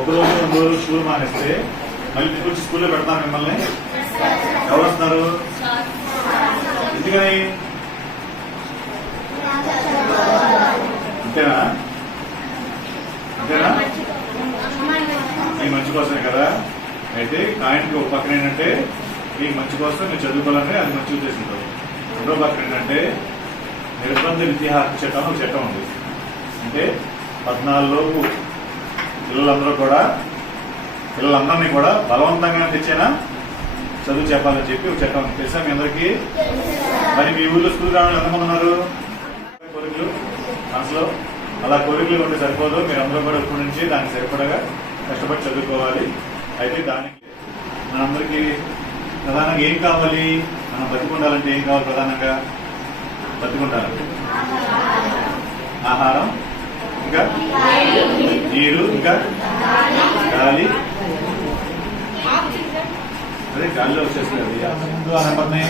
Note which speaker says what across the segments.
Speaker 1: ఒక రోజు రెండు రోజులు స్కూల్ మానేస్తే మళ్ళీ తీసుకొచ్చి స్కూల్లో పెడతాను మిమ్మల్ని. ఎవరు వస్తున్నారు? ఎందుకని? అంతేనా? అంతేనా? మీ మంచి కోసమే కదా? అయితే కాయింట్కి ఒక పక్కన ఏంటంటే మీ మంచి కోసం మీరు చదువుకోవాలని అది మంచి ఉద్దేశంతో రెండో పక్కన ఏంటంటే నిర్బంధ విద్యా హక్కు చట్టం ఒక చట్టం ఉంది. అంటే పద్నాలుగులోపు పిల్లలందరూ కూడా పిల్లలందరినీ కూడా బలవంతంగా తెచ్చేనా? చదువు చెప్పాలని చెప్పి ఒక చట్టం తెలుసా మీ అందరికీ? మరి మీ ఊళ్ళో స్కూల్ రావడం ఎంతమంది ఉన్నారు? కోరికలు? మనసులో అలా కోరికలు ఉంటే సరిపోదు. మీరు అందరూ కూడా ఇప్పటి నుంచి దానికి సరిపడగా కష్టపడి చదువుకోవాలి. అయితే దానికి మనందరికీ ప్రధానంగా ఏం కావాలి? మనం బతికుండాలంటే ఏం కావాలి ప్రధానంగా? బతికుండాలి ఆహారం ఇంకా నీరు ఇంకా గాలి. అదే గాలిలో వచ్చేస్తుంది అనపడినాయి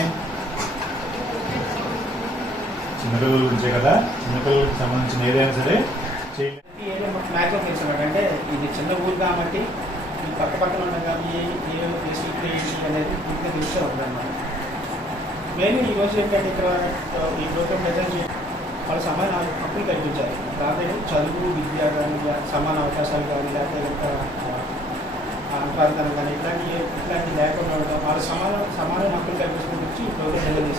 Speaker 1: చిన్నపిల్లల గురించే కదా చిన్నపిల్లలకు సంబంధించిన ఏదైనా సరే
Speaker 2: మ్యాక్లో తెలిసినట్టు అంటే ఇది చిన్న ఊరు కాబట్టి ఈ పక్క పక్కన కానీ ఏ ఏ ప్లేస్ అనేది పూర్తిగా తెలిసే ఉంటుంది అన్నమాట మెయిన్ ఈ రోజు ఏంటంటే ఇక్కడ ఈ ప్రోగ్రామ్ ప్రజెంట్ వాళ్ళ సమాన హక్కులు కల్పించాలి. కాబట్టి చదువు విద్య కానీ సమాన అవకాశాలు కానీ లేకపోతే ఇంకా కానీ ఇట్లాంటి ఇట్లాంటి లేకుండా ఉండడం వాళ్ళ సమాన సమాన హక్కులు కల్పించడం వచ్చి ఈ ప్రోగ్రామ్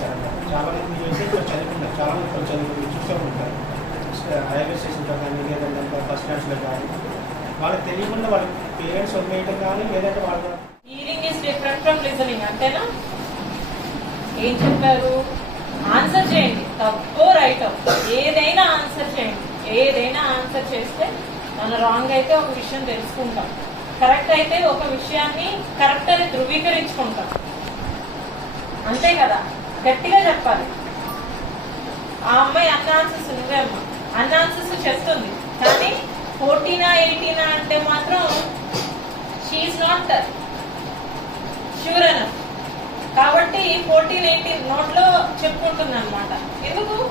Speaker 2: చాలా మంది చేసి ఇక్కడ చదువుకుంటారు చాలా మంది ఇక్కడ చదువుకుంటారు చూస్తూ ఉంటారు. రైల్వే స్టేషన్లో కానీ లేదంటే బస్ స్టాండ్స్లో కానీ వాళ్ళకి తెలియకుండా వాళ్ళ పేరెంట్స్ వదిలేయటం కానీ లేదంటే వాళ్ళ
Speaker 3: hearing is different from listening అంతేనా? ఏం చెప్పారు? ఆన్సర్ చేయండి. తప్పో రైట్ ఏ ఏదైనా ఆన్సర్ చేస్తే మన రాంగ్ అయితే ఒక విషయం తెలుసుకుంటాం. కరెక్ట్ అయితే ఒక విషయాన్ని కరెక్ట్ అని ధృవీకరించుకుంటాం. అంతే కదా? గట్టిగా చెప్పాలి. ఆ అమ్మాయి అన్న ఆన్సర్స్ నువ్వే అమ్మా. అన్న ఆన్సర్స్ చేస్తుంది కానీ ఫోర్టీనా ఎయిటీనా అంటే మాత్రం షీఈ్ నాట్ షూర్ అన కాబట్టి ఫోర్టీన్ ఎయిటీన్ నోట్లో చెప్పుకుంటుంది అనమాట ఎందుకు?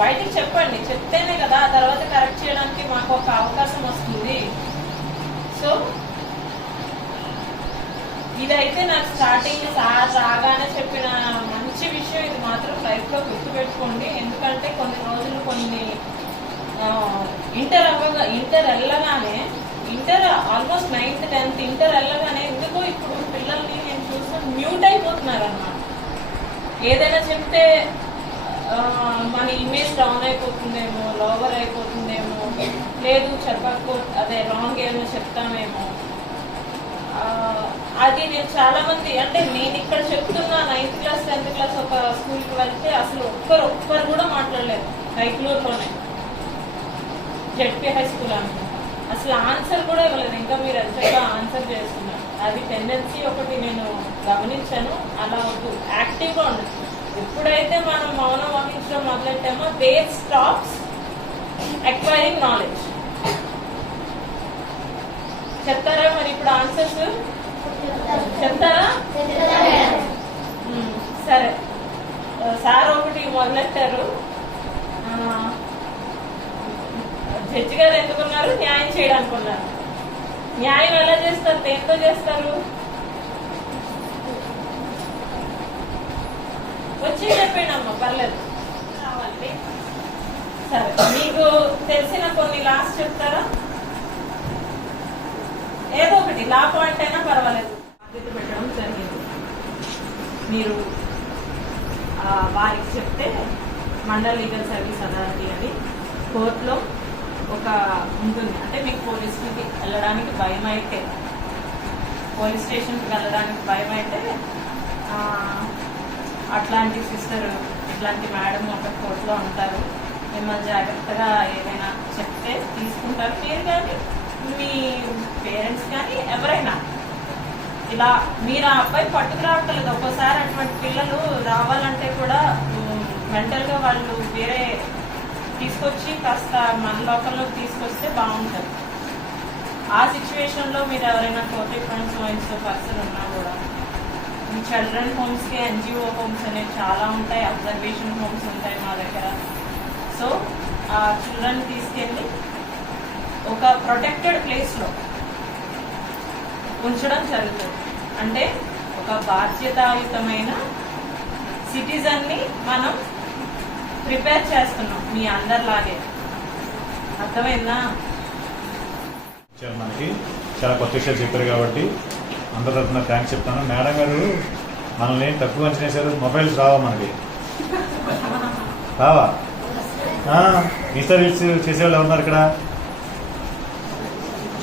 Speaker 3: బయటికి చెప్పండి. చెప్తేనే కదా ఆ తర్వాత కరెక్ట్ చేయడానికి మాకు ఒక అవకాశం వస్తుంది. సో ఇదైతే నాకు స్టార్టింగ్ సార్ రాగానే చెప్పిన మంచి విషయం. ఇది మాత్రం లైఫ్లో గుర్తుపెట్టుకోండి. ఎందుకంటే కొన్ని రోజులు కొన్ని ఇంటర్ అవ్వగా ఇంటర్ వెళ్ళగానే inter almost ninth tenth inter వెళ్ళగానే ఎందుకో ఇప్పుడు పిల్లల్ని నేను చూస్తే మ్యూట్ అయిపోతున్నారు అన్నమాట ఏదైనా చెప్తే మన ఇమేజ్ డౌన్ అయిపోతుందేమో లోవర్ అయిపోతుందేమో లేదు చెప్పకపో అదే రాంగ్ ఏమో చెప్తామేమో. అది నేను చాలా మంది అంటే నేను ఇక్కడ చెప్తున్నా నైన్త్ క్లాస్ టెన్త్ క్లాస్ ఒక స్కూల్కి వెళ్తే అసలు ఒక్కరు ఒక్కరు కూడా మాట్లాడలేదు కైకులూరులోనే జెడ్పీ హై స్కూల్ అనుకుంటా అసలు ఆన్సర్ కూడా ఇవ్వలేదు ఇంకా మీరు ఎంతగా ఆన్సర్ చేస్తున్నారు అది టెండెన్సీ ఒకటి నేను గమనించాను అలా వద్దు. యాక్టివ్గా ఉండదు ఎప్పుడైతే మనం మౌనం వహించడం మొదలెట్టామో దే స్టాప్స్ ఎక్వైరింగ్ నాలెడ్జ్ చెప్తారా మరి ఇప్పుడు ఆన్సర్స్ చెప్తారా? సరే. సార్ ఒకటి మొదలెట్టారు. జడ్జి గారు ఎందుకున్నారు? న్యాయం చేయడానికి ఉన్నారు న్యాయం ఎలా చేస్తారు? దేంతో చేస్తారు? వచ్చి చెప్పండి అమ్మ పర్లేదు. కావాలి. సరే మీకు తెలిసిన కొన్ని లాస్ట్ చెప్తారా? ఏదో ఒకటి లా పాయింట్ అయినా పర్వాలేదు. బాధ్యత పెట్టడం జరిగింది. మీరు వారికి చెప్తే మండల్ లీగల్ సర్వీస్ అథారిటీ అని కోర్టులో ఒక ఉంటుంది. అంటే మీకు పోలీసులకి వెళ్ళడానికి భయం అయితే పోలీస్ స్టేషన్కి వెళ్ళడానికి భయం అయితే అట్లాంటి సిస్టర్ ఇట్లాంటి మేడం అక్కడ కోర్టులో ఉంటారు. మిమ్మల్ని జాగ్రత్తగా ఏదైనా చెప్తే తీసుకుంటారు. మీరు కానీ మీ పేరెంట్స్ కానీ ఎవరైనా ఇలా మీరు ఆ అబ్బాయి పట్టుకురావట్లేదు ఒక్కోసారి అటువంటి పిల్లలు రావాలంటే కూడా మెంటల్గా వాళ్ళు వేరే తీసుకొచ్చి కాస్త మన లోకల్లోకి తీసుకొస్తే బాగుంటుంది. ఆ సిచ్యువేషన్లో మీరు ఎవరైనా కోర్టు ఫ్రెండ్స్ వహించే పర్సన్ ఉన్నా కూడా చిల్డ్రన్ హోమ్స్కి ఎన్జిఓ హోమ్స్ అనేవి చాలా ఉంటాయి. అబ్జర్వేషన్ హోమ్స్ ఉంటాయి మా దగ్గర. సో ఆ చిల్డ్రన్ తీసుకెళ్ళి ఒక ప్రొటెక్టెడ్ ప్లేస్లో ఉంచడం జరుగుతుంది. అంటే ఒక బాధ్యతాయుతమైన సిటిజన్ని మనం ప్రిపేర్ చేస్తున్నాం. మీ అందరిలాగే. అర్థమైందా?
Speaker 1: మనకి చాలా కొత్త విషయాలు చెప్పారు కాబట్టి అందరి తరఫున థ్యాంక్స్ చెప్తాను. మేడం గారు మనల్ని ఏం తక్కువ అంచనా వేశారు. మొబైల్స్ రావా మనకి? రావా? ఇన్స్టా రీల్స్ చేసేవాళ్ళు ఎవరున్నారు ఇక్కడ?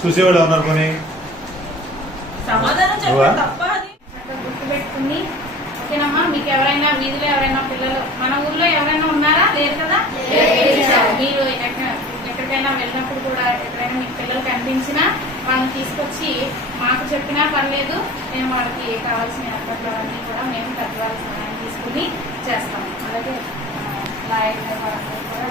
Speaker 1: చూసేవాళ్ళు ఎవరున్నారు కొని
Speaker 4: ఓకేనమ్మా మీకు ఎవరైనా వీధిలో ఎవరైనా పిల్లలు మన ఊర్లో ఎవరైనా ఉన్నారా? లేరు కదా? మీరు ఎక్క- ఎక్కడికైనా వెళ్ళినప్పుడు కూడా ఎక్కడైనా మీకు పిల్లలు కనిపించినా తీసుకొచ్చి మాకు చెప్పినా పర్లేదు మేము వాళ్ళకి కావాల్సిన ఏర్పాట్లు అవన్నీ కూడా మేము పెద్దవాళ్ళ సహాయం తీసుకుని చేస్తాము. అలాగే ఆ, లాయర్ కూడా